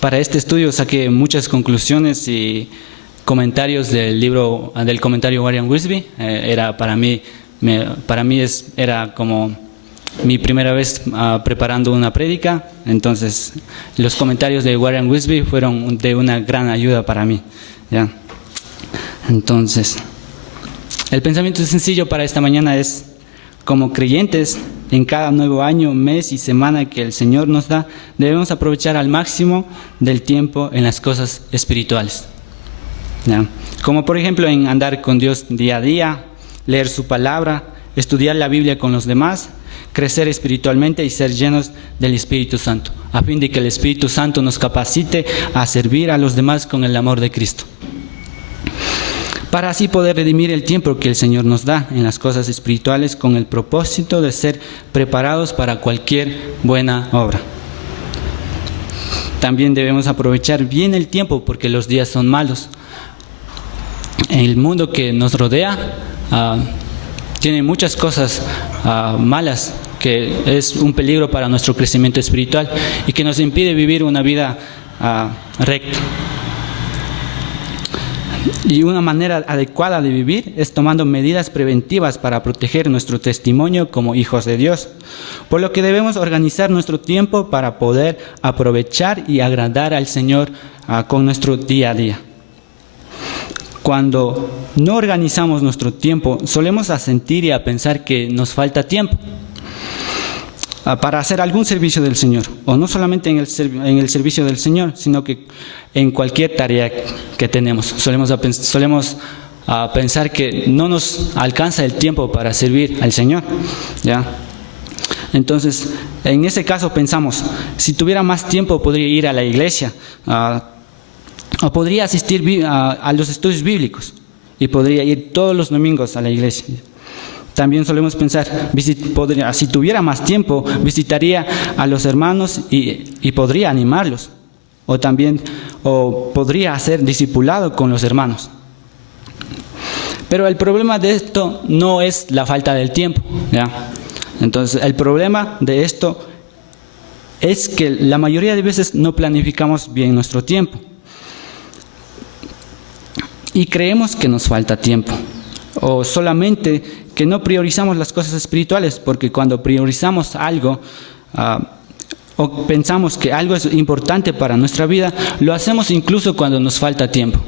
Para este estudio saqué muchas conclusiones y comentarios del libro, del comentario Warren Wiersbe. Era era como mi primera vez preparando una prédica, entonces los comentarios de Warren Wiersbe fueron de una gran ayuda para mí, ¿ya? Entonces, el pensamiento sencillo para esta mañana es: como creyentes, en cada nuevo año, mes y semana que el Señor nos da, debemos aprovechar al máximo del tiempo en las cosas espirituales, ¿ya? Como por ejemplo en andar con Dios día a día, leer su palabra, estudiar la Biblia con los demás, crecer espiritualmente y ser llenos del Espíritu Santo, a fin de que el Espíritu Santo nos capacite a servir a los demás con el amor de Cristo, para así poder redimir el tiempo que el Señor nos da en las cosas espirituales con el propósito de ser preparados para cualquier buena obra. También debemos aprovechar bien el tiempo porque los días son malos. El mundo que nos rodea tiene muchas cosas malas, que es un peligro para nuestro crecimiento espiritual y que nos impide vivir una vida recta. Y una manera adecuada de vivir es tomando medidas preventivas para proteger nuestro testimonio como hijos de Dios, por lo que debemos organizar nuestro tiempo para poder aprovechar y agradar al Señor con nuestro día a día. Cuando no organizamos nuestro tiempo, solemos sentir y pensar que nos falta tiempo para hacer algún servicio del Señor, o no solamente en el servicio del Señor, sino que en cualquier tarea que tenemos. Solemos pensar que no nos alcanza el tiempo para servir al Señor, ¿ya? Entonces, en ese caso pensamos, si tuviera más tiempo podría ir a la iglesia, o podría asistir a los estudios bíblicos, y podría ir todos los domingos a la iglesia. También solemos pensar, si tuviera más tiempo, visitaría a los hermanos y podría animarlos. O podría ser discipulado con los hermanos. Pero el problema de esto no es la falta del tiempo, ¿ya? Entonces, el problema de esto es que la mayoría de veces no planificamos bien nuestro tiempo. Y creemos que nos falta tiempo. O solamente que no priorizamos las cosas espirituales, porque cuando priorizamos algo o pensamos que algo es importante para nuestra vida, lo hacemos incluso cuando nos falta tiempo.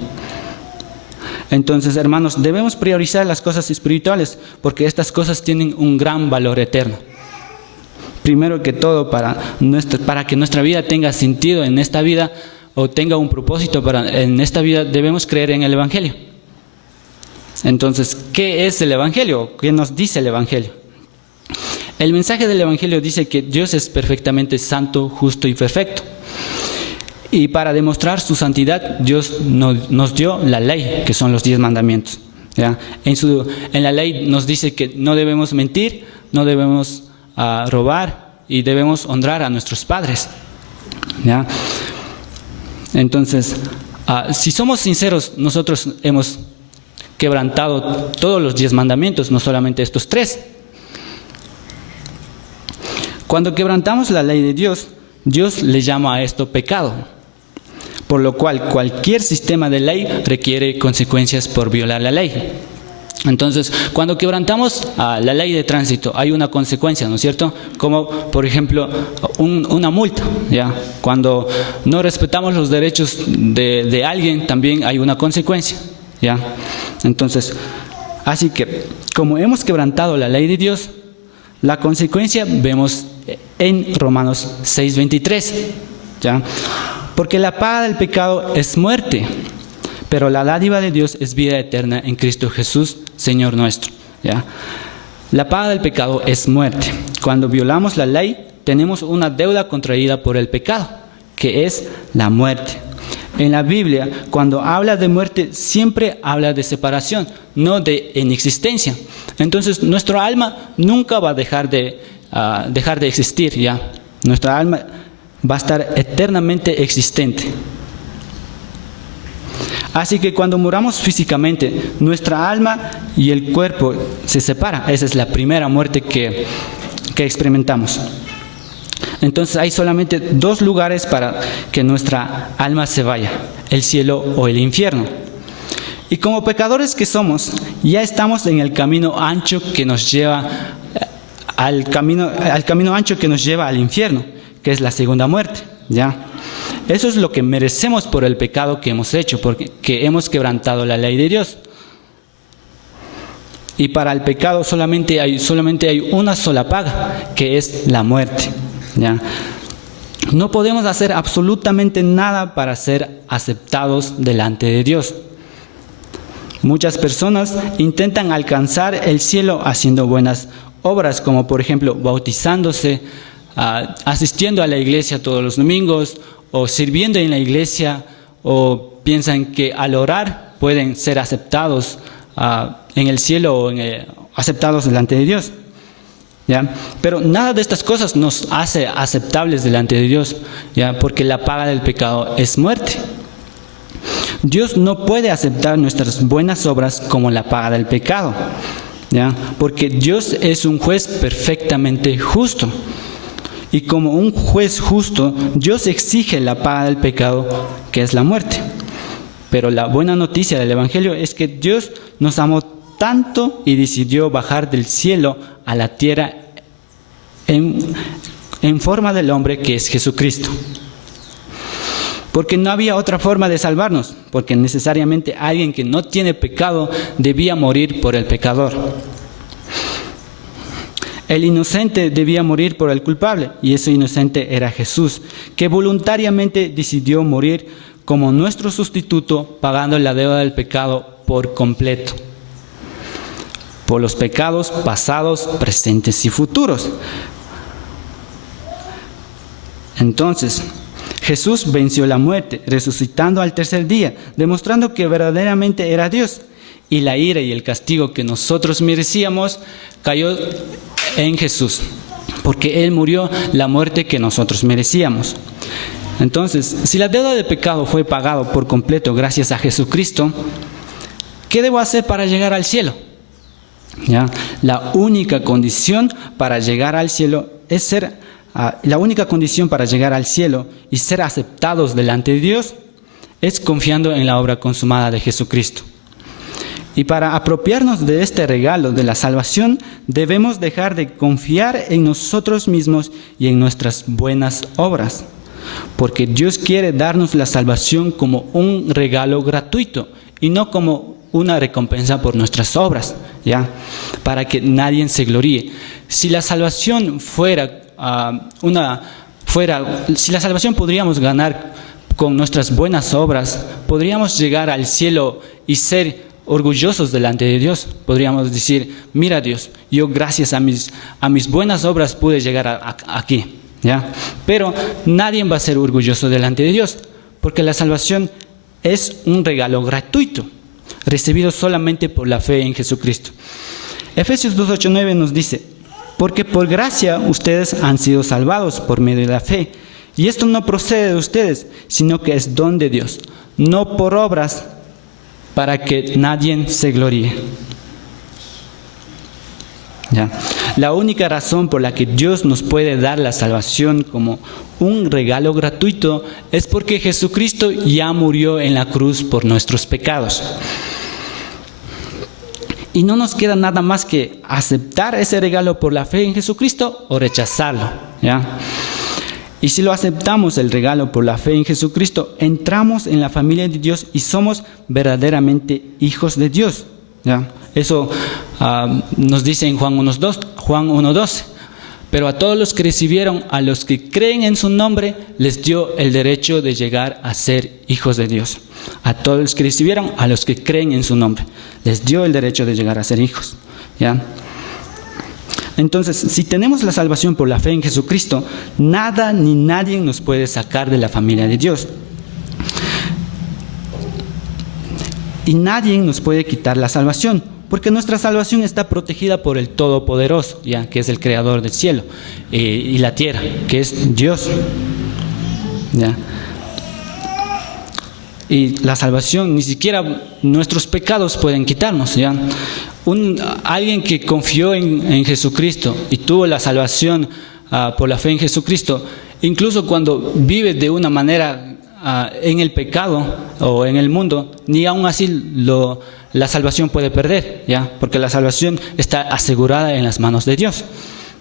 Entonces, hermanos, debemos priorizar las cosas espirituales porque estas cosas tienen un gran valor eterno. Primero que todo, para que nuestra vida tenga sentido en esta vida o tenga un propósito en esta vida, debemos creer en el Evangelio. Entonces, ¿qué es el Evangelio? ¿Qué nos dice el Evangelio? El mensaje del Evangelio dice que Dios es perfectamente santo, justo y perfecto. Y para demostrar su santidad, Dios nos dio la ley, que son los 10 mandamientos, ¿ya? En la ley nos dice que no debemos mentir, no debemos robar y debemos honrar a nuestros padres, ¿ya? Entonces, si somos sinceros, nosotros hemos quebrantado todos los 10 mandamientos, no solamente estos 3. Cuando quebrantamos la ley de Dios, Dios le llama a esto pecado, por lo cual cualquier sistema de ley requiere consecuencias por violar la ley. Entonces, cuando quebrantamos la ley de tránsito, hay una consecuencia, ¿no es cierto? Como, por ejemplo, una multa, ¿ya? Cuando no respetamos los derechos de alguien, también hay una consecuencia, ¿ya? Entonces, así que, como hemos quebrantado la ley de Dios, la consecuencia vemos en Romanos 6:23, ¿ya? Porque la paga del pecado es muerte, pero la dádiva de Dios es vida eterna en Cristo Jesús, Señor nuestro, ¿ya? La paga del pecado es muerte. Cuando violamos la ley, tenemos una deuda contraída por el pecado, que es la muerte. En la Biblia, cuando habla de muerte, siempre habla de separación, no de inexistencia. Entonces, nuestra alma nunca va a dejar de existir, ¿ya? Nuestra alma va a estar eternamente existente. Así que cuando muramos físicamente, nuestra alma y el cuerpo se separan. Esa es la primera muerte que experimentamos. Entonces hay solamente dos lugares para que nuestra alma se vaya, el cielo o el infierno. Y como pecadores que somos, ya estamos en el camino ancho que nos lleva al camino ancho que nos lleva al infierno, que es la segunda muerte, ¿ya? Eso es lo que merecemos por el pecado que hemos hecho, porque hemos quebrantado la ley de Dios. Y para el pecado solamente hay una sola paga, que es la muerte, ¿ya? No podemos hacer absolutamente nada para ser aceptados delante de Dios. Muchas personas intentan alcanzar el cielo haciendo buenas obras, como por ejemplo bautizándose, asistiendo a la iglesia todos los domingos, o sirviendo en la iglesia, o piensan que al orar pueden ser aceptados en el cielo o aceptados delante de Dios, ¿ya? Pero nada de estas cosas nos hace aceptables delante de Dios, ¿ya? Porque la paga del pecado es muerte. Dios no puede aceptar nuestras buenas obras como la paga del pecado, ¿ya? Porque Dios es un juez perfectamente justo. Y como un juez justo, Dios exige la paga del pecado, que es la muerte. Pero la buena noticia del Evangelio es que Dios nos amó tanto y decidió bajar del cielo a la tierra en forma del hombre, que es Jesucristo. Porque no había otra forma de salvarnos, porque necesariamente alguien que no tiene pecado debía morir por el pecador. El inocente debía morir por el culpable, y ese inocente era Jesús, que voluntariamente decidió morir como nuestro sustituto, pagando la deuda del pecado por completo, por los pecados pasados, presentes y futuros. Entonces, Jesús venció la muerte, resucitando al tercer día, demostrando que verdaderamente era Dios, y la ira y el castigo que nosotros merecíamos cayó en Jesús, porque Él murió la muerte que nosotros merecíamos. Entonces, si la deuda de pecado fue pagado por completo gracias a Jesucristo, ¿qué debo hacer para llegar al cielo? ¿Ya? La única condición para llegar al cielo y ser aceptados delante de Dios es confiando en la obra consumada de Jesucristo. Y para apropiarnos de este regalo de la salvación, debemos dejar de confiar en nosotros mismos y en nuestras buenas obras, porque Dios quiere darnos la salvación como un regalo gratuito y no como una recompensa por nuestras obras, ¿ya? Para que nadie se gloríe. Si la salvación si la salvación podríamos ganar con nuestras buenas obras, podríamos llegar al cielo y ser orgullosos delante de Dios. Podríamos decir: mira Dios, yo gracias a mis buenas obras pude llegar aquí, ¿ya? Pero nadie va a ser orgulloso delante de Dios, porque la salvación es un regalo gratuito, recibido solamente por la fe en Jesucristo. Efesios 2:8-9 nos dice: porque por gracia ustedes han sido salvados por medio de la fe, y esto no procede de ustedes, sino que es don de Dios, no por obras, para que nadie se gloríe. ¿Ya? La única razón por la que Dios nos puede dar la salvación como un regalo gratuito es porque Jesucristo ya murió en la cruz por nuestros pecados. Y no nos queda nada más que aceptar ese regalo por la fe en Jesucristo o rechazarlo, ¿ya? Y si lo aceptamos, el regalo por la fe en Jesucristo, entramos en la familia de Dios y somos verdaderamente hijos de Dios, ¿ya? Eso nos dice en Juan 1:12. Pero a todos los que recibieron, a los que creen en su nombre, les dio el derecho de llegar a ser hijos de Dios. A todos los que recibieron, a los que creen en su nombre, les dio el derecho de llegar a ser hijos, ¿ya? Entonces, si tenemos la salvación por la fe en Jesucristo, nada ni nadie nos puede sacar de la familia de Dios. Y nadie nos puede quitar la salvación, porque nuestra salvación está protegida por el Todopoderoso, ¿ya? Que es el Creador del cielo y la tierra, que es Dios, ¿ya? Y la salvación, ni siquiera nuestros pecados pueden quitarnos, ¿ya? Alguien que confió en Jesucristo y tuvo la salvación por la fe en Jesucristo, incluso cuando vive de una manera en el pecado o en el mundo, ni aún así la salvación puede perder, ¿ya? Porque la salvación está asegurada en las manos de Dios,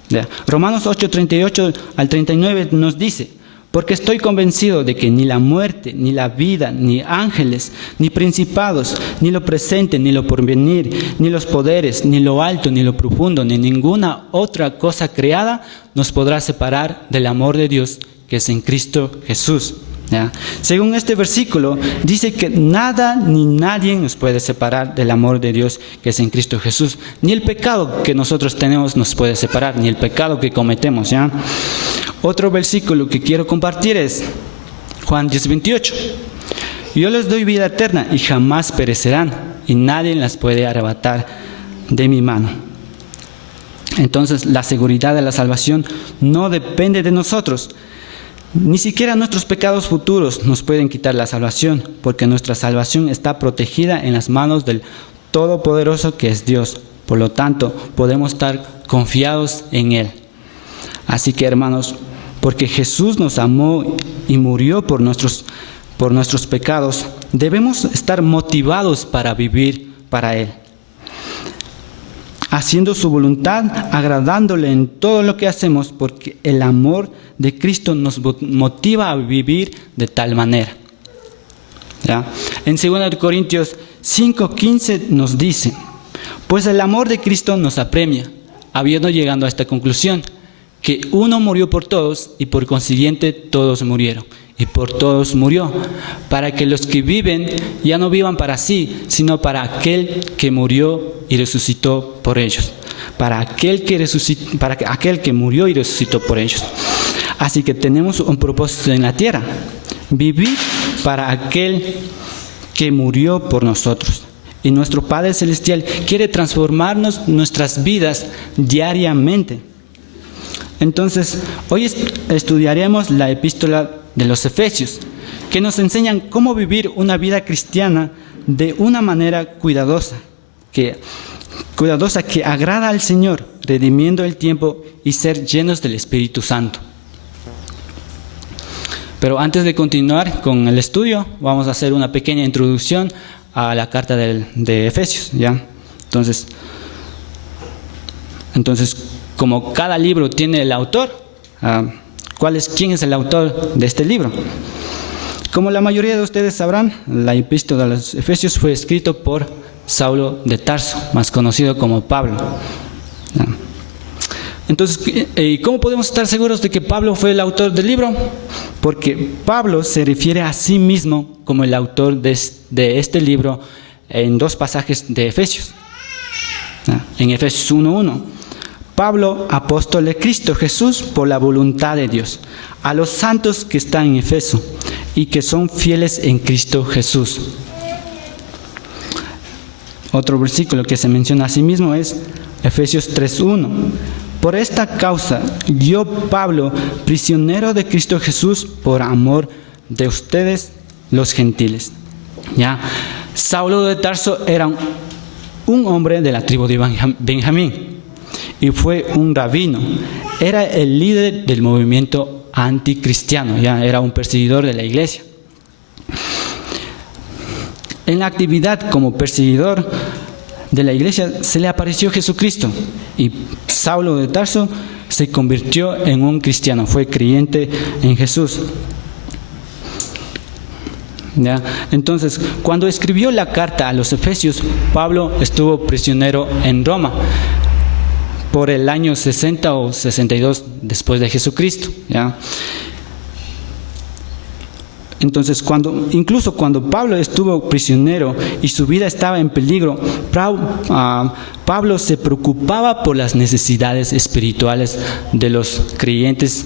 ¿ya? Romanos 8:38 al 39 nos dice: porque estoy convencido de que ni la muerte, ni la vida, ni ángeles, ni principados, ni lo presente, ni lo porvenir, ni los poderes, ni lo alto, ni lo profundo, ni ninguna otra cosa creada nos podrá separar del amor de Dios que es en Cristo Jesús. ¿Ya? Según este versículo, dice que nada ni nadie nos puede separar del amor de Dios que es en Cristo Jesús. Ni el pecado que nosotros tenemos nos puede separar, ni el pecado que cometemos, ¿ya? Otro versículo que quiero compartir es Juan 10:28. Yo les doy vida eterna y jamás perecerán, y nadie las puede arrebatar de mi mano. Entonces, la seguridad de la salvación no depende de nosotros. Ni siquiera nuestros pecados futuros nos pueden quitar la salvación, porque nuestra salvación está protegida en las manos del Todopoderoso que es Dios. Por lo tanto, podemos estar confiados en Él. Así que, hermanos, porque Jesús nos amó y murió por nuestros pecados, debemos estar motivados para vivir para Él, haciendo su voluntad, agradándole en todo lo que hacemos, porque el amor de Cristo nos motiva a vivir de tal manera. ¿Ya? En 2 Corintios 5:15 nos dice: pues el amor de Cristo nos apremia, habiendo llegado a esta conclusión, que uno murió por todos y por consiguiente todos murieron. Y por todos murió, para que los que viven ya no vivan para sí, sino para aquel que murió y resucitó por ellos. Para aquel que murió y resucitó por ellos. Así que tenemos un propósito en la tierra: vivir para aquel que murió por nosotros. Y nuestro Padre Celestial quiere transformarnos nuestras vidas diariamente. Entonces, hoy estudiaremos la epístola de los Efesios, que nos enseñan cómo vivir una vida cristiana de una manera cuidadosa que agrada al Señor, redimiendo el tiempo y ser llenos del Espíritu Santo. Pero antes de continuar con el estudio, vamos a hacer una pequeña introducción a la carta de Efesios, ¿ya? Entonces, como cada libro tiene el autor, ¿quién es el autor de este libro? Como la mayoría de ustedes sabrán, la epístola de los Efesios fue escrito por Saulo de Tarso, más conocido como Pablo. Entonces, ¿cómo podemos estar seguros de que Pablo fue el autor del libro? Porque Pablo se refiere a sí mismo como el autor de este libro en dos pasajes de Efesios. En Efesios 1:1. Pablo, apóstol de Cristo Jesús por la voluntad de Dios, a los santos que están en Efeso y que son fieles en Cristo Jesús. Otro versículo que se menciona a sí mismo es Efesios 3:1. Por esta causa, yo, Pablo, prisionero de Cristo Jesús, por amor de ustedes, los gentiles. ¿Ya? Saulo de Tarso era un hombre de la tribu de Benjamín. Y fue un rabino, era el líder del movimiento anticristiano, ya era un perseguidor de la iglesia. En la actividad como perseguidor de la iglesia se le apareció Jesucristo y Saulo de Tarso se convirtió en un cristiano, fue creyente en Jesús. ¿Ya? Entonces, cuando escribió la carta a los Efesios, Pablo estuvo prisionero en Roma por el año 60 o 62 después de Jesucristo, ¿ya? Entonces, incluso cuando Pablo estuvo prisionero y su vida estaba en peligro, Pablo se preocupaba por las necesidades espirituales de los creyentes.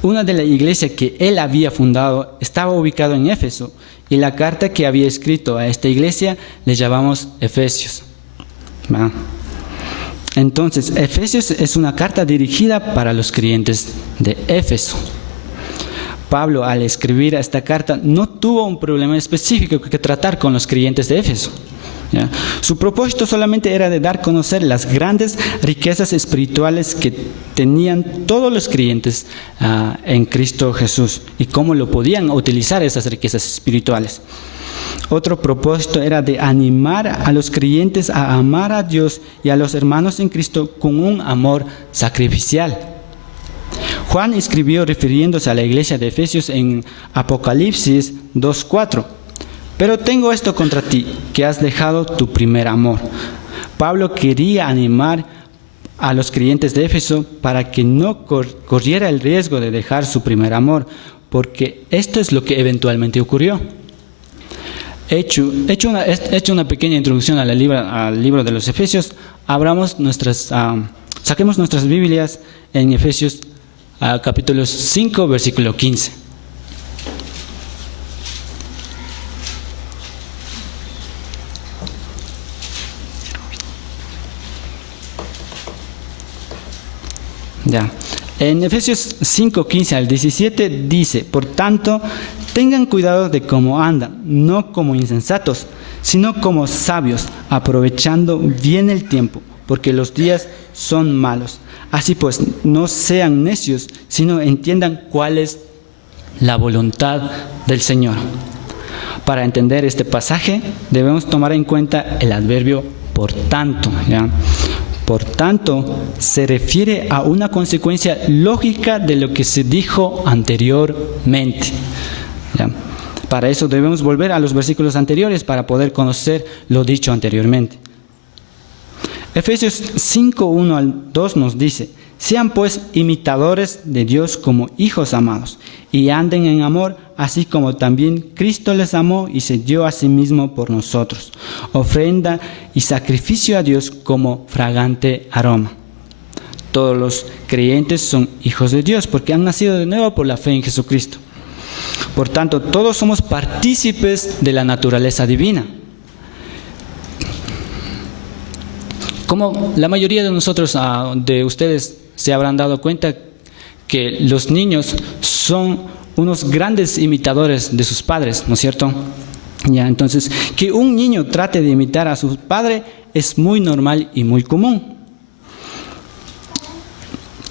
Una de la iglesia que él había fundado estaba ubicado en Éfeso, y la carta que había escrito a esta iglesia le llamamos Efesios. Entonces, Efesios es una carta dirigida para los creyentes de Éfeso. Pablo, al escribir esta carta, no tuvo un problema específico que tratar con los creyentes de Éfeso. ¿ya? Su propósito solamente era de dar a conocer las grandes riquezas espirituales que tenían todos los creyentes en Cristo Jesús y cómo lo podían utilizar esas riquezas espirituales. Otro propósito era de animar a los creyentes a amar a Dios y a los hermanos en Cristo con un amor sacrificial. Juan escribió refiriéndose a la iglesia de Efesios en Apocalipsis 2:4. Pero tengo esto contra ti, que has dejado tu primer amor. Pablo quería animar a los creyentes de Éfeso para que no corriera el riesgo de dejar su primer amor, porque esto es lo que eventualmente ocurrió. He hecho una pequeña introducción al libro de los Efesios. Saquemos nuestras Biblias en Efesios capítulo 5, versículo 15. Ya. En Efesios 5, 15 al 17 dice: por tanto, tengan cuidado de cómo andan, no como insensatos, sino como sabios, aprovechando bien el tiempo, porque los días son malos. Así pues, no sean necios, sino entiendan cuál es la voluntad del Señor. Para entender este pasaje, debemos tomar en cuenta el adverbio por tanto, ¿ya? Por tanto, se refiere a una consecuencia lógica de lo que se dijo anteriormente, ¿ya? Para eso debemos volver a los versículos anteriores para poder conocer lo dicho anteriormente. Efesios 5, 1 al 2 nos dice: sean pues imitadores de Dios como hijos amados, y anden en amor, así como también Cristo les amó y se dio a sí mismo por nosotros, ofrenda y sacrificio a Dios como fragante aroma. Todos los creyentes son hijos de Dios porque han nacido de nuevo por la fe en Jesucristo. Por tanto, todos somos partícipes de la naturaleza divina. Como la mayoría de nosotros, de ustedes, se habrán dado cuenta que los niños son unos grandes imitadores de sus padres, ¿no es cierto? Ya, entonces, que un niño trate de imitar a su padre es muy normal y muy común.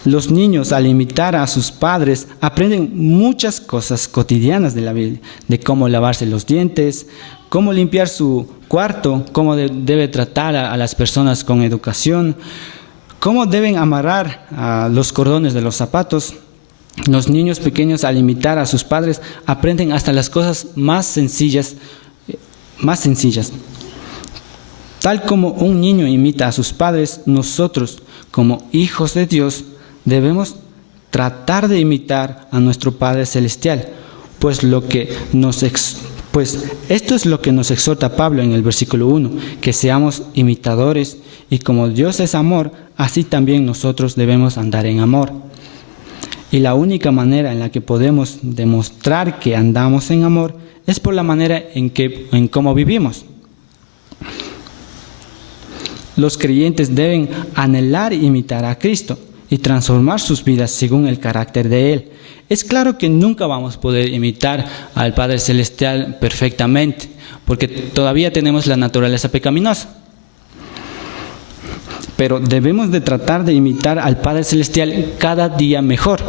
Los niños, al imitar a sus padres, aprenden muchas cosas cotidianas de la vida, de cómo lavarse los dientes, cómo limpiar su cuarto, cómo debe tratar a las personas con educación, cómo deben amarrar los cordones de los zapatos. Los niños pequeños, al imitar a sus padres, aprenden hasta las cosas más sencillas. Tal como un niño imita a sus padres, nosotros, como hijos de Dios, debemos tratar de imitar a nuestro Padre Celestial, pues esto es lo que nos exhorta Pablo en el versículo 1, que seamos imitadores, y como Dios es amor, así también nosotros debemos andar en amor. Y la única manera en la que podemos demostrar que andamos en amor es por la manera en cómo vivimos. Los creyentes deben anhelar imitar a Cristo y transformar sus vidas según el carácter de Él. Es claro que nunca vamos a poder imitar al Padre Celestial perfectamente, porque todavía tenemos la naturaleza pecaminosa. Pero debemos de tratar de imitar al Padre Celestial cada día mejor,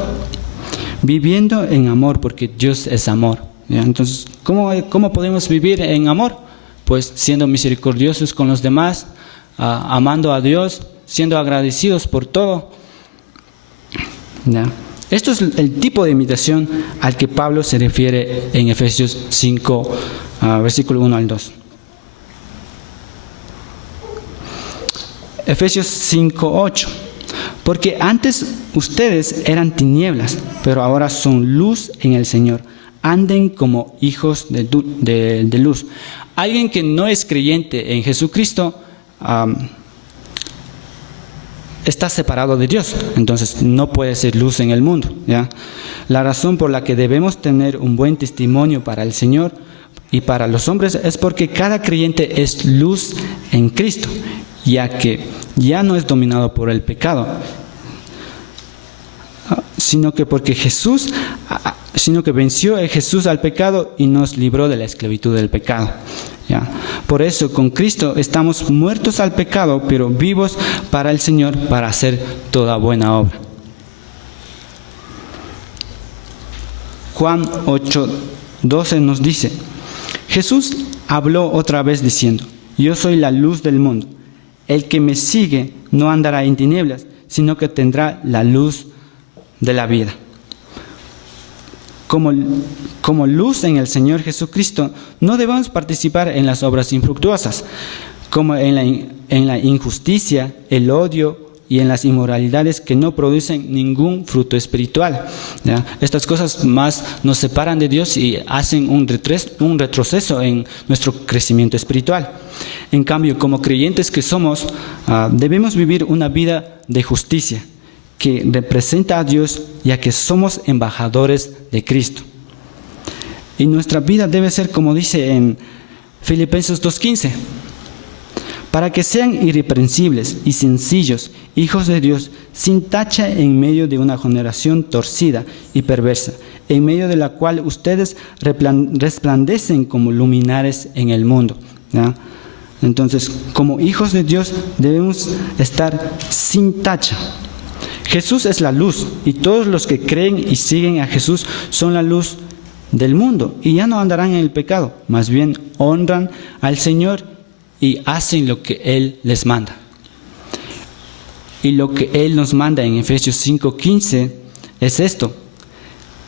viviendo en amor, porque Dios es amor. ¿Ya? Entonces, ¿cómo podemos vivir en amor? Pues siendo misericordiosos con los demás, amando a Dios, siendo agradecidos por todo. ¿Ya? Esto es el tipo de imitación al que Pablo se refiere en Efesios 5, versículo 1 al 2. Efesios 5, 8. Porque antes ustedes eran tinieblas, pero ahora son luz en el Señor. Anden como hijos de luz. Alguien que no es creyente en Jesucristo está separado de Dios, entonces no puede ser luz en el mundo, ¿ya? La razón por la que debemos tener un buen testimonio para el Señor y para los hombres es porque cada creyente es luz en Cristo, ya que ya no es dominado por el pecado, sino que venció Jesús al pecado y nos libró de la esclavitud del pecado. ¿ya? Por eso con Cristo estamos muertos al pecado, pero vivos para el Señor, para hacer toda buena obra. Juan 8:12 nos dice: Jesús habló otra vez diciendo: yo soy la luz del mundo. El que me sigue no andará en tinieblas, sino que tendrá la luz de la vida. Como luz en el Señor Jesucristo, no debemos participar en las obras infructuosas, como en la injusticia, el odio y en las inmoralidades que no producen ningún fruto espiritual, ¿ya? Estas cosas más nos separan de Dios y hacen un retroceso en nuestro crecimiento espiritual. En cambio, como creyentes que somos, debemos vivir una vida de justicia que representa a Dios, ya que somos embajadores de Cristo. Y nuestra vida debe ser como dice en Filipenses 2:15, para que sean irreprensibles y sencillos, hijos de Dios, sin tacha en medio de una generación torcida y perversa, en medio de la cual ustedes resplandecen como luminares en el mundo, ¿ya? Entonces, como hijos de Dios debemos estar sin tacha. Jesús es la luz y todos los que creen y siguen a Jesús son la luz del mundo y ya no andarán en el pecado, más bien honran al Señor y hacen lo que Él les manda. Y lo que Él nos manda en Efesios 5:15 es esto: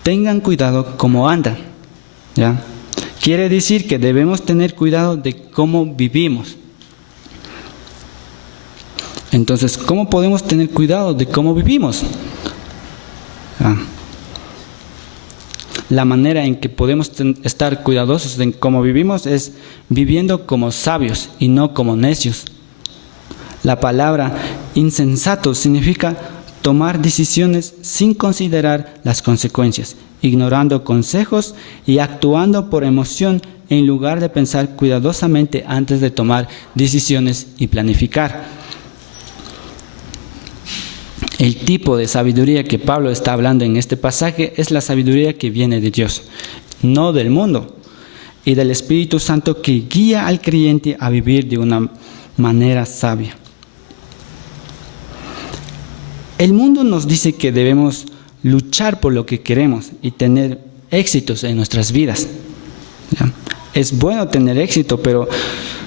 tengan cuidado cómo andan, ¿ya? Quiere decir que debemos tener cuidado de cómo vivimos. Entonces, ¿cómo podemos tener cuidado de cómo vivimos? La manera en que podemos estar cuidadosos de cómo vivimos es viviendo como sabios y no como necios. La palabra insensato significa tomar decisiones sin considerar las consecuencias, ignorando consejos y actuando por emoción en lugar de pensar cuidadosamente antes de tomar decisiones y planificar. El tipo de sabiduría que Pablo está hablando en este pasaje es la sabiduría que viene de Dios, no del mundo, y del Espíritu Santo que guía al creyente a vivir de una manera sabia. El mundo nos dice que debemos luchar por lo que queremos y tener éxitos en nuestras vidas, ¿ya? Es bueno tener éxito, pero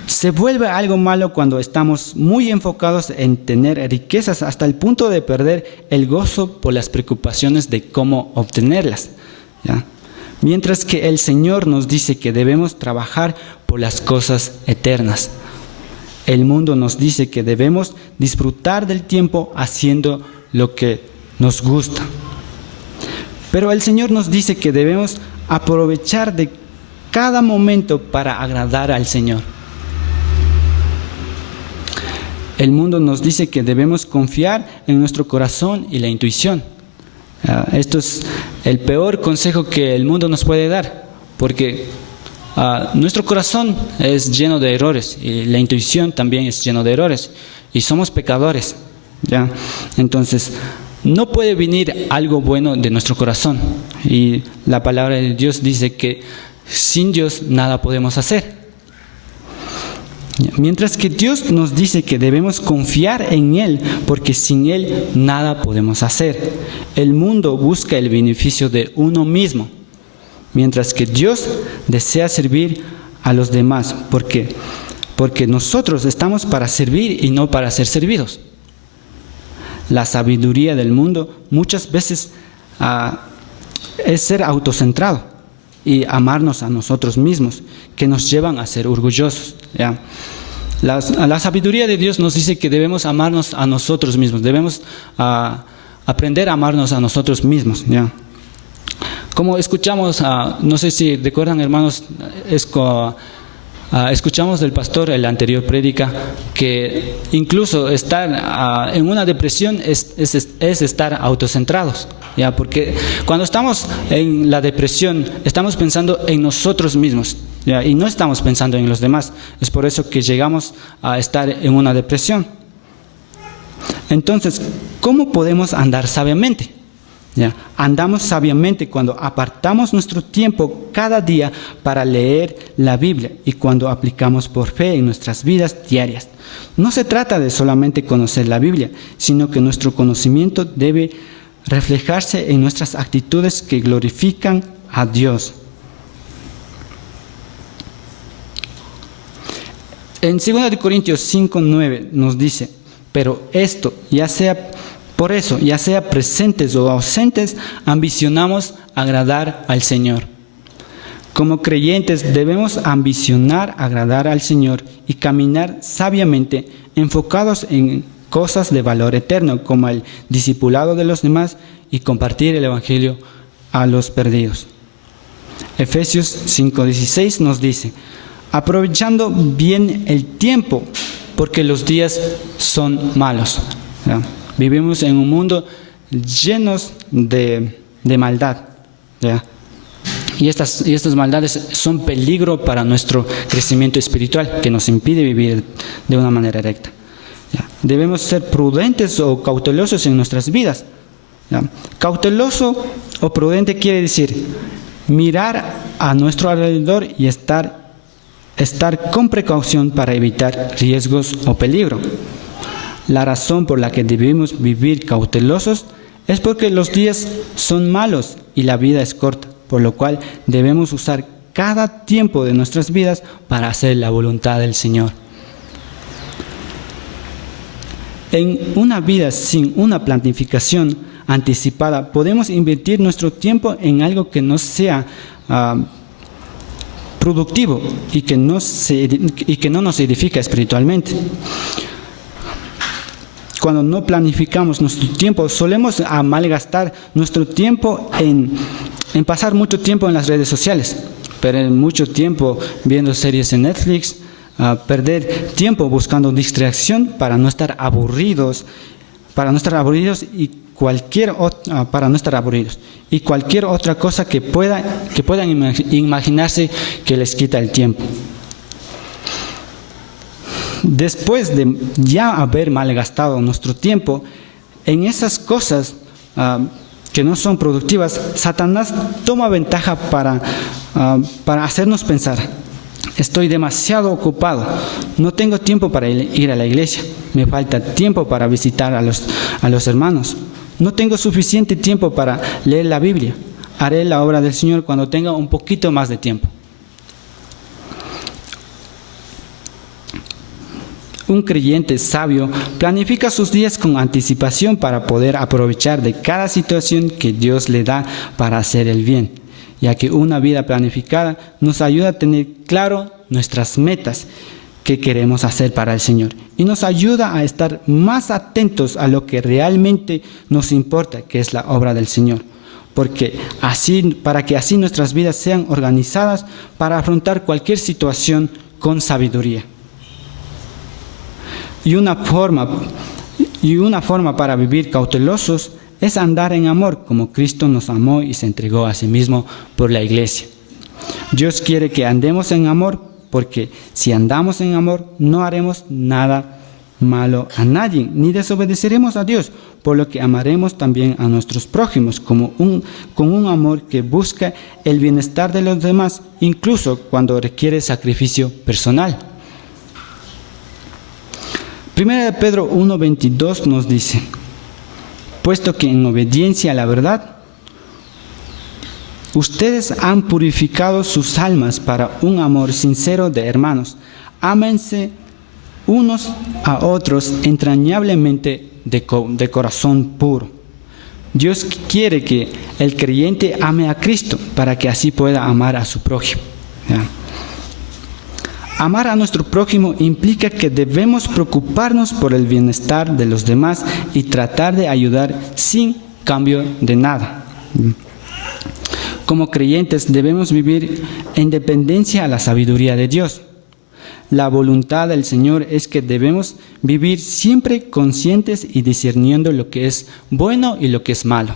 se vuelve algo malo cuando estamos muy enfocados en tener riquezas hasta el punto de perder el gozo por las preocupaciones de cómo obtenerlas, ¿ya? Mientras que el Señor nos dice que debemos trabajar por las cosas eternas. El mundo nos dice que debemos disfrutar del tiempo haciendo lo que nos gusta. Pero el Señor nos dice que debemos aprovechar de cada momento para agradar al Señor. El mundo nos dice que debemos confiar en nuestro corazón y la intuición. Esto es el peor consejo que el mundo nos puede dar, porque nuestro corazón es lleno de errores y la intuición también es lleno de errores y somos pecadores, ¿ya? Entonces, no puede venir algo bueno de nuestro corazón y la palabra de Dios dice que sin Dios nada podemos hacer. Mientras que Dios nos dice que debemos confiar en Él, porque sin Él nada podemos hacer. El mundo busca el beneficio de uno mismo, mientras que Dios desea servir a los demás, porque nosotros estamos para servir y no para ser servidos. La sabiduría del mundo muchas veces es ser autocentrado y amarnos a nosotros mismos, que nos llevan a ser orgullosos, ¿ya? La sabiduría de Dios nos dice que debemos amarnos a nosotros mismos, debemos aprender a amarnos a nosotros mismos, ¿ya? Como escuchamos, no sé si recuerdan, hermanos, escuchamos del pastor en la anterior prédica que incluso estar en una depresión es estar autocentrados, ¿ya? Porque cuando estamos en la depresión estamos pensando en nosotros mismos, ¿ya? Y no estamos pensando en los demás. Es por eso que llegamos a estar en una depresión. Entonces, ¿cómo podemos andar sabiamente? ¿Ya? Andamos sabiamente cuando apartamos nuestro tiempo cada día para leer la Biblia y cuando aplicamos por fe en nuestras vidas diarias. No se trata de solamente conocer la Biblia, sino que nuestro conocimiento debe reflejarse en nuestras actitudes que glorifican a Dios. En 2 Corintios 5:9 nos dice, pero esto, por eso, ya sea presentes o ausentes, ambicionamos agradar al Señor. Como creyentes debemos ambicionar agradar al Señor y caminar sabiamente, enfocados en cosas de valor eterno, como el discipulado de los demás y compartir el Evangelio a los perdidos. Efesios 5:16 nos dice, aprovechando bien el tiempo, porque los días son malos. ¿Ya? Vivimos en un mundo lleno de maldad. ¿Ya? Y estas maldades son peligro para nuestro crecimiento espiritual, que nos impide vivir de una manera recta. ¿Ya? Debemos ser prudentes o cautelosos en nuestras vidas. ¿Ya? Cauteloso o prudente quiere decir mirar a nuestro alrededor y estar con precaución para evitar riesgos o peligro. La razón por la que debemos vivir cautelosos es porque los días son malos y la vida es corta, por lo cual debemos usar cada tiempo de nuestras vidas para hacer la voluntad del Señor. En una vida sin una planificación anticipada, podemos invertir nuestro tiempo en algo que no sea productivo y que no nos edifica espiritualmente. Cuando no planificamos nuestro tiempo, solemos malgastar nuestro tiempo en pasar mucho tiempo en las redes sociales, perder mucho tiempo viendo series en Netflix, perder tiempo buscando distracción para no estar aburridos y cualquier otra cosa que puedan imaginarse que les quita el tiempo. Después de ya haber malgastado nuestro tiempo en esas cosas que no son productivas, Satanás toma ventaja para hacernos pensar, estoy demasiado ocupado, no tengo tiempo para ir a la iglesia, me falta tiempo para visitar a los hermanos, no tengo suficiente tiempo para leer la Biblia, haré la obra del Señor cuando tenga un poquito más de tiempo. Un creyente sabio planifica sus días con anticipación para poder aprovechar de cada situación que Dios le da para hacer el bien, ya que una vida planificada nos ayuda a tener claro nuestras metas que queremos hacer para el Señor y nos ayuda a estar más atentos a lo que realmente nos importa, que es la obra del Señor, para que así nuestras vidas sean organizadas para afrontar cualquier situación con sabiduría. Y una forma para vivir cautelosos es andar en amor, como Cristo nos amó y se entregó a sí mismo por la iglesia. Dios quiere que andemos en amor, porque si andamos en amor no haremos nada malo a nadie, ni desobedeceremos a Dios, por lo que amaremos también a nuestros prójimos con un amor que busca el bienestar de los demás, incluso cuando requiere sacrificio personal. 1 Pedro 1:22 nos dice, puesto que en obediencia a la verdad, ustedes han purificado sus almas para un amor sincero de hermanos, ámense unos a otros entrañablemente de corazón puro. Dios quiere que el creyente ame a Cristo para que así pueda amar a su prójimo. ¿Ya? Amar a nuestro prójimo implica que debemos preocuparnos por el bienestar de los demás y tratar de ayudar sin cambio de nada. Como creyentes debemos vivir en dependencia a la sabiduría de Dios. La voluntad del Señor es que debemos vivir siempre conscientes y discerniendo lo que es bueno y lo que es malo.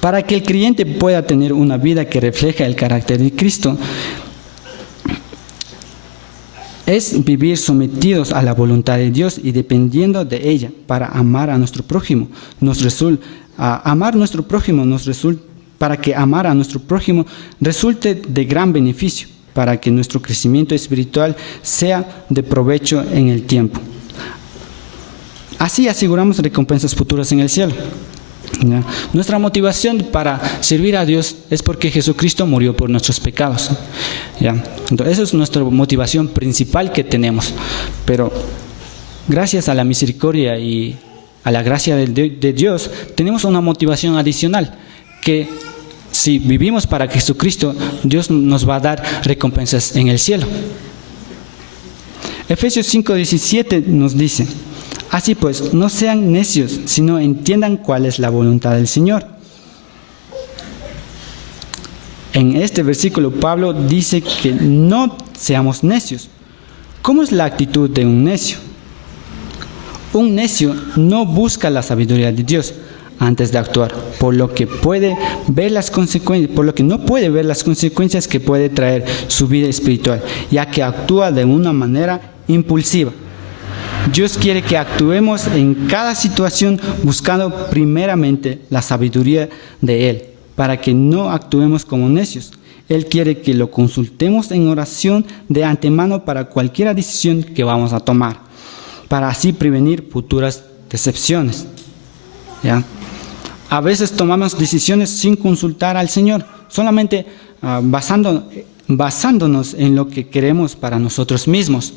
Para que el creyente pueda tener una vida que refleja el carácter de Cristo, es vivir sometidos a la voluntad de Dios y dependiendo de ella para amar a nuestro prójimo. Para que amar a nuestro prójimo resulte de gran beneficio, para que nuestro crecimiento espiritual sea de provecho en el tiempo. Así aseguramos recompensas futuras en el cielo. ¿Ya? Nuestra motivación para servir a Dios es porque Jesucristo murió por nuestros pecados. ¿Ya? Entonces, esa es nuestra motivación principal que tenemos. Pero gracias a la misericordia y a la gracia de Dios, tenemos una motivación adicional, que si vivimos para Jesucristo, Dios nos va a dar recompensas en el cielo. Efesios 5:17 nos dice: así pues, no sean necios, sino entiendan cuál es la voluntad del Señor. En este versículo, Pablo dice que no seamos necios. ¿Cómo es la actitud de un necio? Un necio no busca la sabiduría de Dios antes de actuar, por lo que no puede ver las consecuencias que puede traer su vida espiritual, ya que actúa de una manera impulsiva. Dios quiere que actuemos en cada situación buscando primeramente la sabiduría de Él, para que no actuemos como necios. Él quiere que lo consultemos en oración de antemano para cualquier decisión que vamos a tomar, para así prevenir futuras decepciones. ¿Ya? A veces tomamos decisiones sin consultar al Señor, solamente basándonos en lo que queremos para nosotros mismos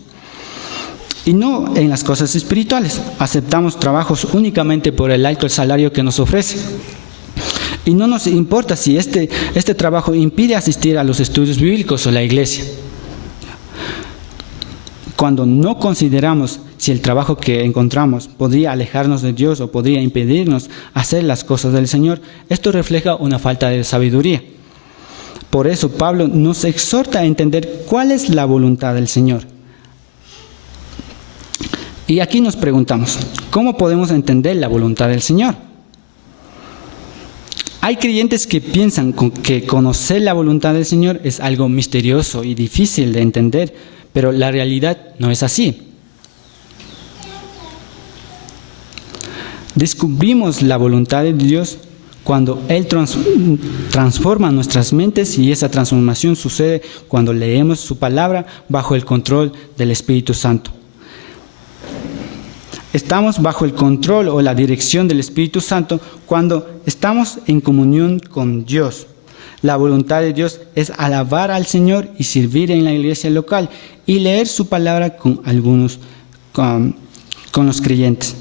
y no en las cosas espirituales. Aceptamos trabajos únicamente por el alto salario que nos ofrece y no nos importa si este trabajo impide asistir a los estudios bíblicos o la iglesia. Cuando no consideramos si el trabajo que encontramos podría alejarnos de Dios o podría impedirnos hacer las cosas del Señor, esto refleja una falta de sabiduría. Por eso Pablo nos exhorta a entender cuál es la voluntad del Señor. Y aquí nos preguntamos, ¿cómo podemos entender la voluntad del Señor? Hay creyentes que piensan que conocer la voluntad del Señor es algo misterioso y difícil de entender, pero la realidad no es así. Descubrimos la voluntad de Dios cuando Él transforma nuestras mentes, y esa transformación sucede cuando leemos su palabra bajo el control del Espíritu Santo. Estamos bajo el control o la dirección del Espíritu Santo cuando estamos en comunión con Dios. La voluntad de Dios es alabar al Señor y servir en la iglesia local y leer su palabra con los creyentes.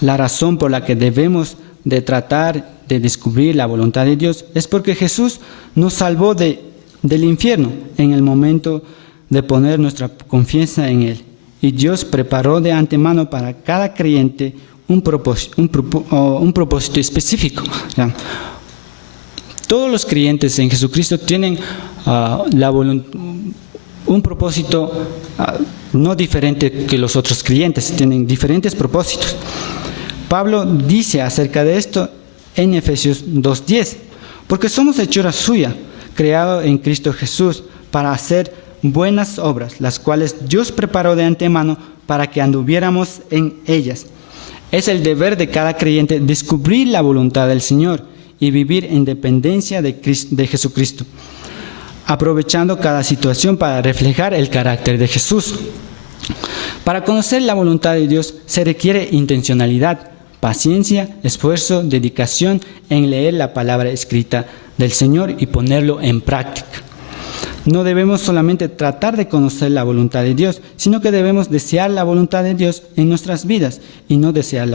La razón por la que debemos de tratar de descubrir la voluntad de Dios es porque Jesús nos salvó del infierno en el momento de poner nuestra confianza en Él. Y Dios preparó de antemano para cada creyente un propósito específico. ¿Ya? Todos los creyentes en Jesucristo tienen un propósito no diferente que los otros creyentes, tienen diferentes propósitos. Pablo dice acerca de esto en Efesios 2:10, porque somos hechura suya, creado en Cristo Jesús, para hacer buenas obras, las cuales Dios preparó de antemano para que anduviéramos en ellas. Es el deber de cada creyente descubrir la voluntad del Señor y vivir en dependencia de Jesucristo, aprovechando cada situación para reflejar el carácter de Jesús. Para conocer la voluntad de Dios se requiere intencionalidad, paciencia, esfuerzo, dedicación en leer la palabra escrita del Señor y ponerlo en práctica. No debemos solamente tratar de conocer la voluntad de Dios, sino que debemos desear la voluntad de Dios en nuestras vidas y no desear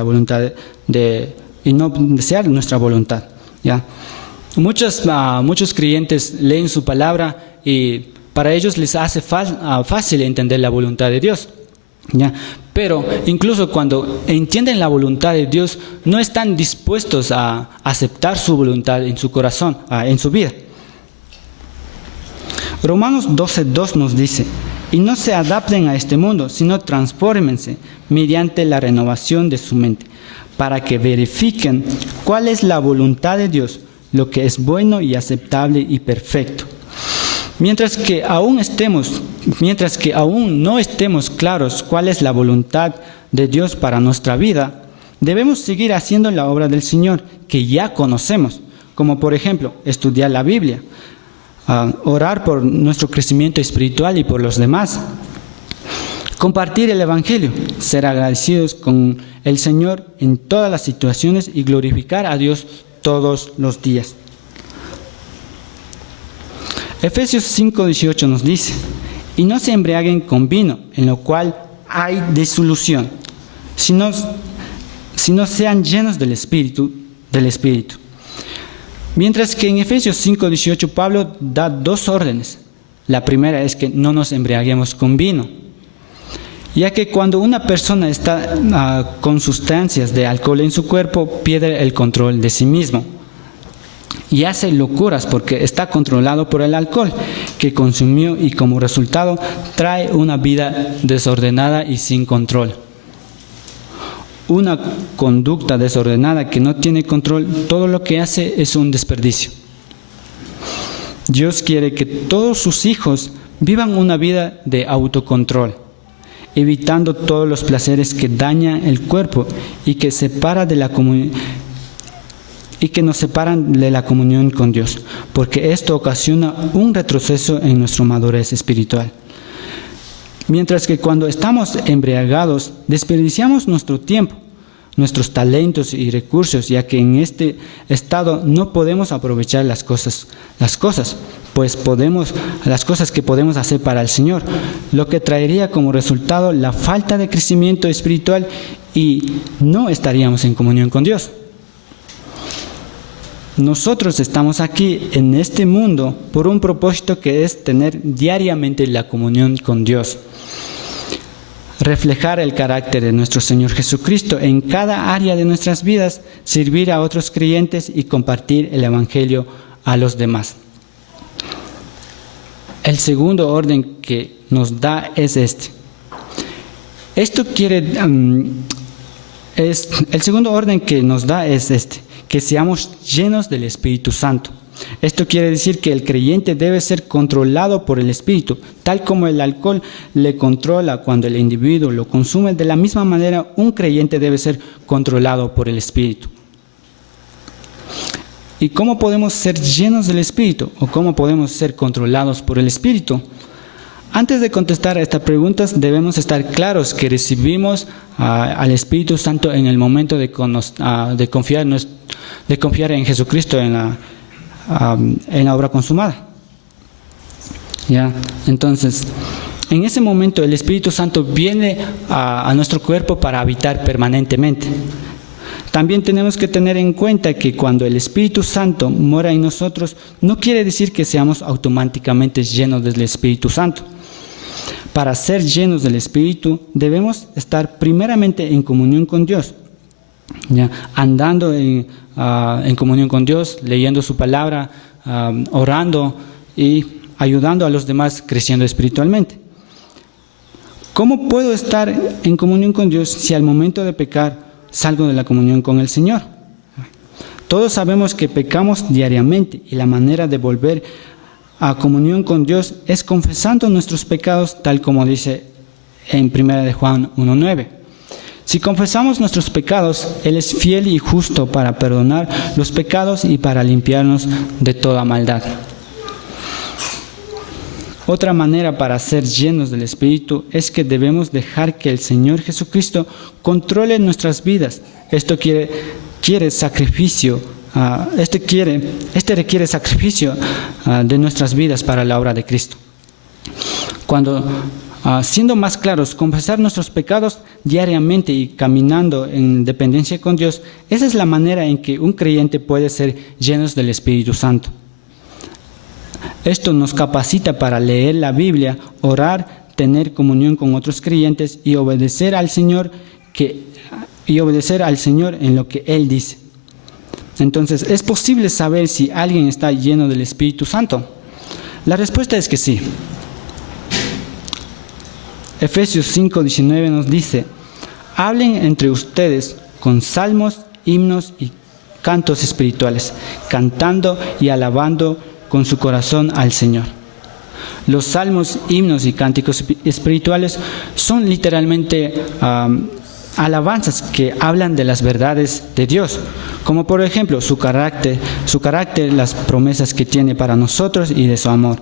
nuestra voluntad. ¿Ya? Muchos creyentes leen su palabra y para ellos les hace fácil entender la voluntad de Dios. ¿Ya? Pero incluso cuando entienden la voluntad de Dios, no están dispuestos a aceptar su voluntad en su corazón, en su vida. Romanos 12:2 nos dice: y no se adapten a este mundo, sino transfórmense mediante la renovación de su mente, para que verifiquen cuál es la voluntad de Dios, lo que es bueno y aceptable y perfecto. Mientras que aún no estemos claros cuál es la voluntad de Dios para nuestra vida, debemos seguir haciendo la obra del Señor que ya conocemos, como por ejemplo estudiar la Biblia, orar por nuestro crecimiento espiritual y por los demás, compartir el Evangelio, ser agradecidos con el Señor en todas las situaciones y glorificar a Dios todos los días. Efesios 5:18 nos dice: y no se embriaguen con vino, en lo cual hay disolución, sino sean llenos del Espíritu. Mientras que en Efesios 5:18 Pablo da dos órdenes. La primera es que no nos embriaguemos con vino, ya que cuando una persona está con sustancias de alcohol en su cuerpo, pierde el control de sí mismo y hace locuras porque está controlado por el alcohol que consumió, y como resultado trae una vida desordenada y sin control. Una conducta desordenada que no tiene control, todo lo que hace es un desperdicio. Dios quiere que todos sus hijos vivan una vida de autocontrol, evitando todos los placeres que dañan el cuerpo y que nos separan de la comunión con Dios, porque esto ocasiona un retroceso en nuestra madurez espiritual. Mientras que cuando estamos embriagados, desperdiciamos nuestro tiempo, nuestros talentos y recursos, ya que en este estado no podemos aprovechar las cosas que podemos hacer para el Señor, lo que traería como resultado la falta de crecimiento espiritual y no estaríamos en comunión con Dios. Nosotros estamos aquí en este mundo por un propósito que es tener diariamente la comunión con Dios, reflejar el carácter de nuestro Señor Jesucristo en cada área de nuestras vidas, servir a otros creyentes y compartir el Evangelio a los demás. El segundo orden que nos da es este. El segundo orden que nos da es este: que seamos llenos del Espíritu Santo. Esto quiere decir que el creyente debe ser controlado por el Espíritu, tal como el alcohol le controla cuando el individuo lo consume. De la misma manera, un creyente debe ser controlado por el Espíritu. ¿Y cómo podemos ser llenos del Espíritu? ¿O cómo podemos ser controlados por el Espíritu? Antes de contestar a estas preguntas, debemos estar claros que recibimos al Espíritu Santo en el momento de confiar en Jesucristo en la obra consumada. ¿Ya? Entonces, en ese momento el Espíritu Santo viene a nuestro cuerpo para habitar permanentemente. También tenemos que tener en cuenta que cuando el Espíritu Santo mora en nosotros, no quiere decir que seamos automáticamente llenos del Espíritu Santo. Para ser llenos del Espíritu, debemos estar primeramente en comunión con Dios, ¿ya? Andando en comunión con Dios, leyendo su palabra, orando y ayudando a los demás creciendo espiritualmente. ¿Cómo puedo estar en comunión con Dios si al momento de pecar salgo de la comunión con el Señor? Todos sabemos que pecamos diariamente y la manera de volver a comunión con Dios es confesando nuestros pecados, tal como dice en 1 de Juan 1:9. Si confesamos nuestros pecados, Él es fiel y justo para perdonar los pecados y para limpiarnos de toda maldad. Otra manera para ser llenos del Espíritu es que debemos dejar que el Señor Jesucristo controle nuestras vidas. Esto requiere sacrificio de nuestras vidas para la obra de Cristo. Siendo más claros, confesar nuestros pecados diariamente y caminando en dependencia con Dios, esa es la manera en que un creyente puede ser lleno del Espíritu Santo. Esto nos capacita para leer la Biblia, orar, tener comunión con otros creyentes y obedecer al Señor en lo que Él dice. Entonces, ¿es posible saber si alguien está lleno del Espíritu Santo? La respuesta es que sí. Efesios 5:19 nos dice: hablen entre ustedes con salmos, himnos y cantos espirituales, cantando y alabando con su corazón al Señor. Los salmos, himnos y cánticos espirituales son literalmente alabanzas que hablan de las verdades de Dios, como por ejemplo su carácter, las promesas que tiene para nosotros y de su amor.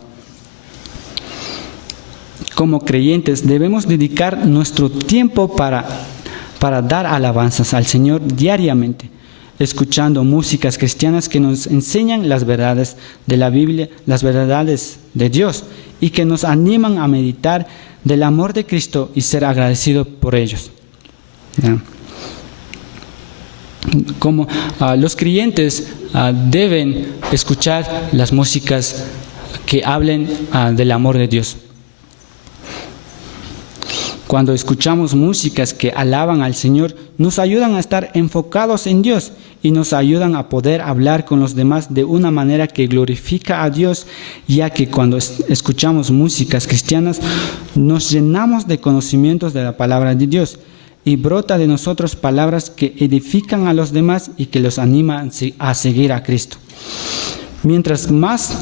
Como creyentes debemos dedicar nuestro tiempo para dar alabanzas al Señor diariamente, escuchando músicas cristianas que nos enseñan las verdades de la Biblia, las verdades de Dios, y que nos animan a meditar del amor de Cristo y ser agradecidos por ellos. Como los creyentes deben escuchar las músicas que hablen del amor de Dios. Cuando escuchamos músicas que alaban al Señor, nos ayudan a estar enfocados en Dios y nos ayudan a poder hablar con los demás de una manera que glorifica a Dios, ya que cuando escuchamos músicas cristianas nos llenamos de conocimientos de la palabra de Dios y brota de nosotros palabras que edifican a los demás y que los animan a seguir a Cristo. Mientras más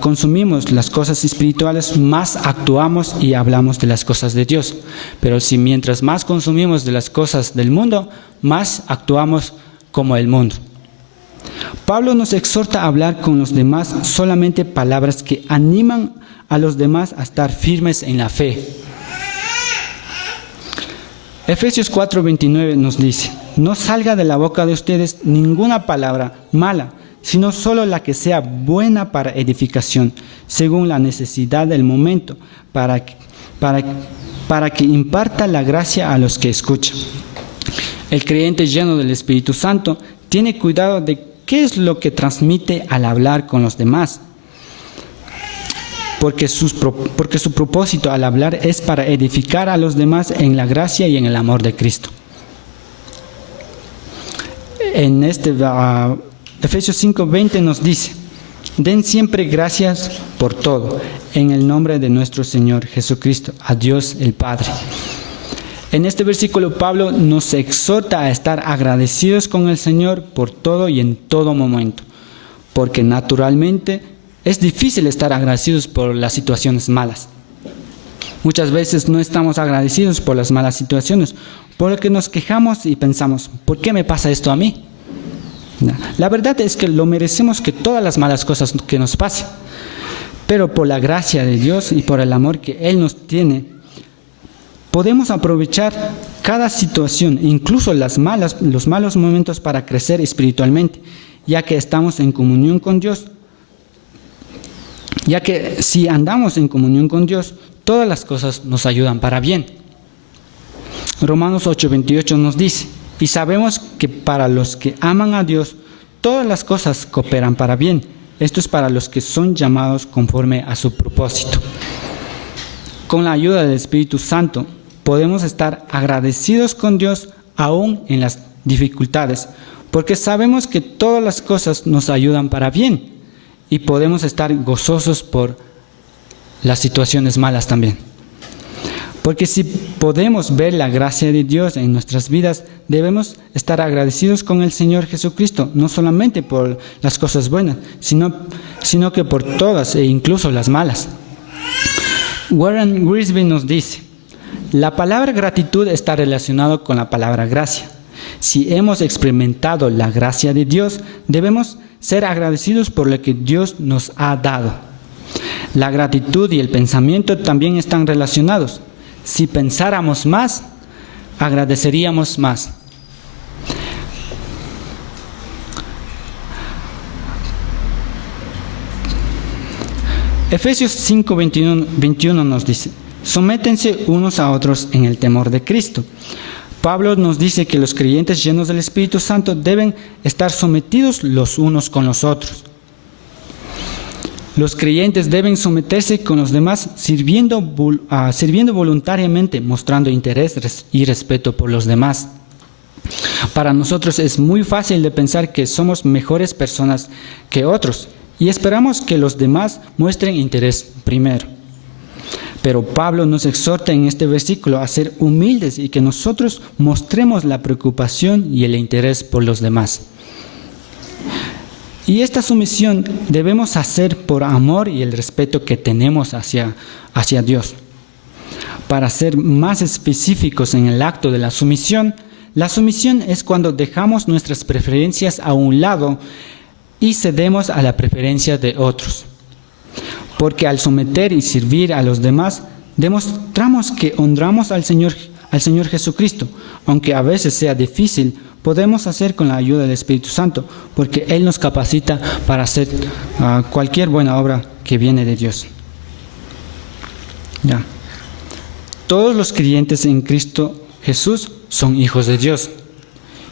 consumimos las cosas espirituales, más actuamos y hablamos de las cosas de Dios. Pero si mientras más consumimos de las cosas del mundo, más actuamos como el mundo. Pablo nos exhorta a hablar con los demás solamente palabras que animan a los demás a estar firmes en la fe. Efesios 4:29 nos dice: no salga de la boca de ustedes ninguna palabra mala, sino solo la que sea buena para edificación, según la necesidad del momento, para que imparta la gracia a los que escuchan. El creyente lleno del Espíritu Santo tiene cuidado de qué es lo que transmite al hablar con los demás, porque su propósito al hablar es para edificar a los demás en la gracia y en el amor de Cristo. En Efesios 5:20 nos dice: den siempre gracias por todo, en el nombre de nuestro Señor Jesucristo, a Dios el Padre. En este versículo Pablo nos exhorta a estar agradecidos con el Señor por todo y en todo momento, porque naturalmente es difícil estar agradecidos por las situaciones malas. Muchas veces no estamos agradecidos por las malas situaciones, por lo que nos quejamos y pensamos: ¿por qué me pasa esto a mí? La verdad es que lo merecemos, que todas las malas cosas que nos pasen, pero por la gracia de Dios y por el amor que Él nos tiene, podemos aprovechar cada situación, incluso los malos momentos, para crecer espiritualmente, ya que estamos en comunión con Dios. Ya que si andamos en comunión con Dios, todas las cosas nos ayudan para bien. Romanos 8:28 nos dice: y sabemos que para los que aman a Dios, todas las cosas cooperan para bien. Esto es para los que son llamados conforme a su propósito. Con la ayuda del Espíritu Santo, podemos estar agradecidos con Dios aún en las dificultades, porque sabemos que todas las cosas nos ayudan para bien y podemos estar gozosos por las situaciones malas también. Porque si podemos ver la gracia de Dios en nuestras vidas, debemos estar agradecidos con el Señor Jesucristo, no solamente por las cosas buenas, sino que por todas e incluso las malas. Warren Wiersbe nos dice: la palabra gratitud está relacionada con la palabra gracia. Si hemos experimentado la gracia de Dios, debemos ser agradecidos por lo que Dios nos ha dado. La gratitud y el pensamiento también están relacionados. Si pensáramos más, agradeceríamos más. Efesios 5:21 nos dice: sométense unos a otros en el temor de Cristo. Pablo nos dice que los creyentes llenos del Espíritu Santo deben estar sometidos los unos con los otros. Los creyentes deben someterse con los demás sirviendo voluntariamente, mostrando interés y respeto por los demás. Para nosotros es muy fácil de pensar que somos mejores personas que otros y esperamos que los demás muestren interés primero. Pero Pablo nos exhorta en este versículo a ser humildes y que nosotros mostremos la preocupación y el interés por los demás. Y esta sumisión debemos hacer por amor y el respeto que tenemos hacia Dios. Para ser más específicos en el acto de la sumisión es cuando dejamos nuestras preferencias a un lado y cedemos a la preferencia de otros. Porque al someter y servir a los demás, demostramos que honramos al Señor Jesucristo. Aunque a veces sea difícil, podemos hacer con la ayuda del Espíritu Santo, porque Él nos capacita para hacer cualquier buena obra que viene de Dios. Ya. Todos los creyentes en Cristo Jesús son hijos de Dios.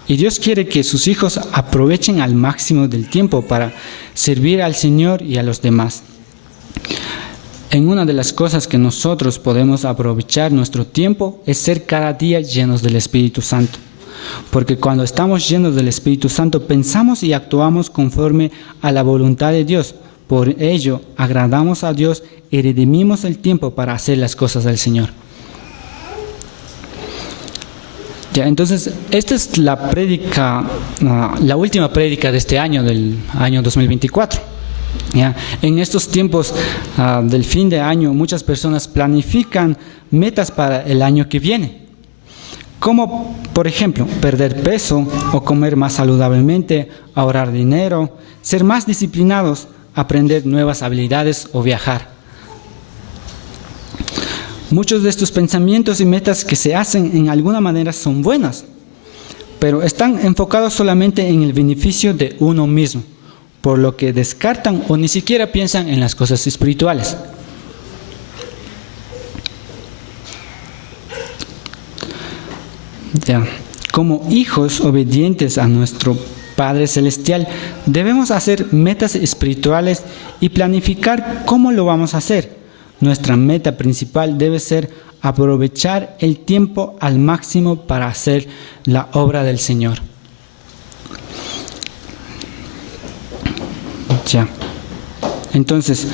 Y Dios quiere que sus hijos aprovechen al máximo del tiempo para servir al Señor y a los demás. En una de las cosas que nosotros podemos aprovechar nuestro tiempo es ser cada día llenos del Espíritu Santo. Porque cuando estamos llenos del Espíritu Santo, pensamos y actuamos conforme a la voluntad de Dios. Por ello, agradamos a Dios y redimimos el tiempo para hacer las cosas del Señor. Ya, entonces, esta es la prédica, la última prédica de este año, del año 2024. Ya, en estos tiempos del fin de año, muchas personas planifican metas para el año que viene. Como, por ejemplo, perder peso o comer más saludablemente, ahorrar dinero, ser más disciplinados, aprender nuevas habilidades o viajar. Muchos de estos pensamientos y metas que se hacen en alguna manera son buenas, pero están enfocados solamente en el beneficio de uno mismo, por lo que descartan o ni siquiera piensan en las cosas espirituales. Ya. Como hijos obedientes a nuestro Padre Celestial, debemos hacer metas espirituales y planificar cómo lo vamos a hacer. Nuestra meta principal debe ser aprovechar el tiempo al máximo para hacer la obra del Señor. Ya. Entonces,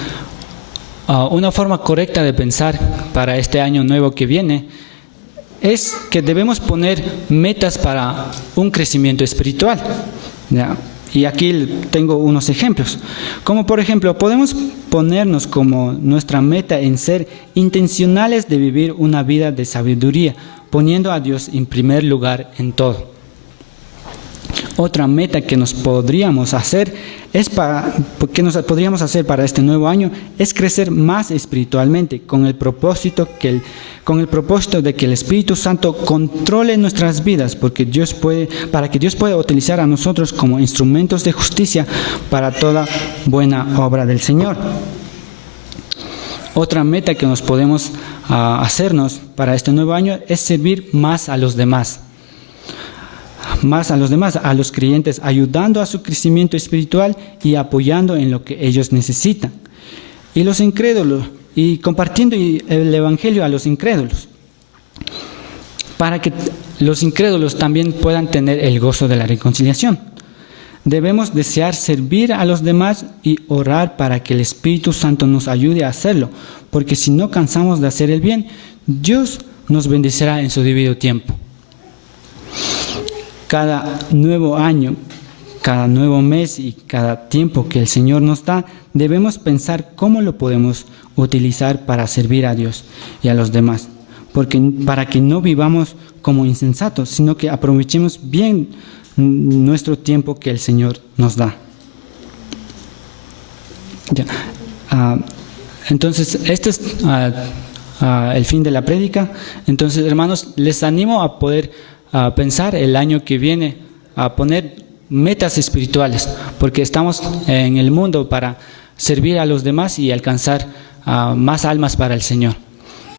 una forma correcta de pensar para este año nuevo que viene es que debemos poner metas para un crecimiento espiritual. ¿Ya? Y aquí tengo unos ejemplos. Como por ejemplo, podemos ponernos como nuestra meta en ser intencionales de vivir una vida de sabiduría, poniendo a Dios en primer lugar en todo. Otra meta que nos podríamos hacer para este nuevo año es crecer más espiritualmente con el propósito de que el Espíritu Santo controle nuestras vidas, para que Dios pueda utilizar a nosotros como instrumentos de justicia para toda buena obra del Señor. Otra meta que nos podemos hacernos para este nuevo año es servir más a los demás. A los creyentes, ayudando a su crecimiento espiritual y apoyando en lo que ellos necesitan. Y los incrédulos, y compartiendo el Evangelio a los incrédulos, para que los incrédulos también puedan tener el gozo de la reconciliación. Debemos desear servir a los demás y orar para que el Espíritu Santo nos ayude a hacerlo, porque si no cansamos de hacer el bien, Dios nos bendecirá en su debido tiempo. Cada nuevo año, cada nuevo mes y cada tiempo que el Señor nos da, debemos pensar cómo lo podemos utilizar para servir a Dios y a los demás, para que no vivamos como insensatos, sino que aprovechemos bien nuestro tiempo que el Señor nos da. Ya. Entonces, este es el fin de la prédica. Entonces, hermanos, les animo a poder pensar el año que viene, a poner metas espirituales, porque estamos en el mundo para servir a los demás y alcanzar más almas para el Señor.